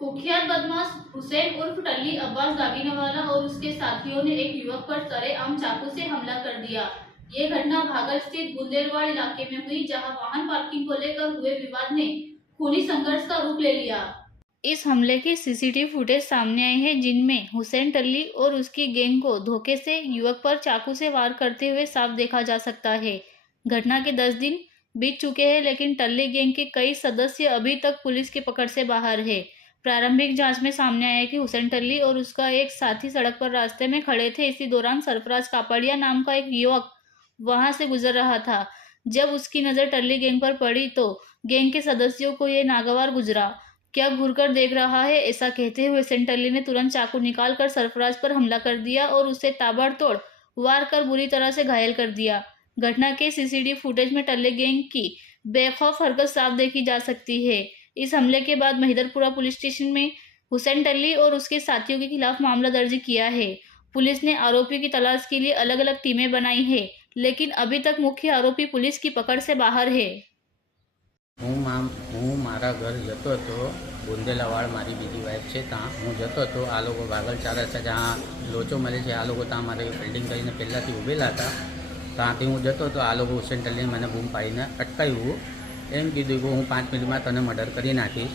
कुख्यात बदमाश हुसैन उर्फ टल्ली अब्बास दागीनावाला और उसके साथियों ने एक युवक पर सरेआम चाकू से हमला कर दिया। ये घटना भागल स्थित बुंदेलवाड़ इलाके में हुई, जहां वाहन पार्किंग को लेकर हुए विवाद ने खूनी संघर्ष का रूप ले लिया। इस हमले के सीसीटीवी फुटेज सामने आए हैं, जिनमें हुसैन टल्ली और उसकी गैंग को धोखे से युवक पर चाकू से वार करते हुए साफ देखा जा सकता है। घटना के 10 दिन बीत चुके हैं, लेकिन टल्ली गैंग के कई सदस्य अभी तक पुलिस की पकड़ से बाहर है। प्रारंभिक जांच में सामने आया कि हुसैन टल्ली और उसका एक साथी सड़क पर रास्ते में खड़े थे। इसी दौरान सरफराज कापड़िया नाम का एक युवक वहां से गुजर रहा था। जब उसकी नजर टल्ली गैंग पर पड़ी तो गैंग के सदस्यों को यह नागवार गुजरा। क्या घूरकर देख रहा है, ऐसा कहते हुए हुसैन टल्ली ने तुरंत चाकू निकालकर सरफराज पर हमला कर दिया और उसे ताबड़तोड़ वार कर बुरी तरह से घायल कर दिया। घटना के सीसीटीवी फुटेज में टल्ली गैंग की बेखौफ हरकत साफ देखी जा सकती है। इस हमले के बाद महिदरपुरा पुलिस स्टेशन में हुसैन टल्ली और उसके साथियों के खिलाफ मामला दर्ज किया है। पुलिस ने आरोपी की तलाश के लिए अलग अलग टीमें बनाई है, लेकिन अभी तक मुख्य आरोपी पुलिस की पकड़ से बाहर है। હું મારા ઘર જતો હતો બુંદેલાવાડ, મારી બીજી વાઈફ છે ત્યાં હું જતો હતો। આ લોકો ભાગલ ચાર હતા, જ્યાં લોચો મળે છે, આ લોકો ત્યાં મારે ફિલ્ડિંગ કરીને પહેલાંથી ઊભેલા હતા। ત્યાંથી હું જતો હતો, આ લોકો હુસેન ટલ્લીને મને બૂમ પાડીને અટકાવ્યું। એમ કીધું કે હું 5 મિનિટમાં તને મર્ડર કરી નાખીશ।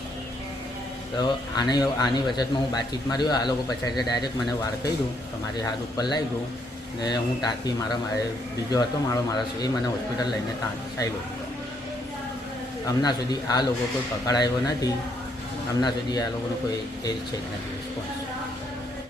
તો આની વચતમાં હું બાતચીતમાં રહ્યો। આ લોકો પછાડી ડાયરેક્ટ મને વાર કર્યું તો મારી હાથ ઉપર લાગ્યું ને હું ત્યાંથી મારા બીજો હતો મારો એ મને હોસ્પિટલ લઈને ત્યાં ચાલ્યો। હમણાં સુધી આ લોકો કોઈ પકડાયો નથી, હમણાં સુધી આ લોકોનો કોઈ એ છે જ નથી રિસ્પોન્સ।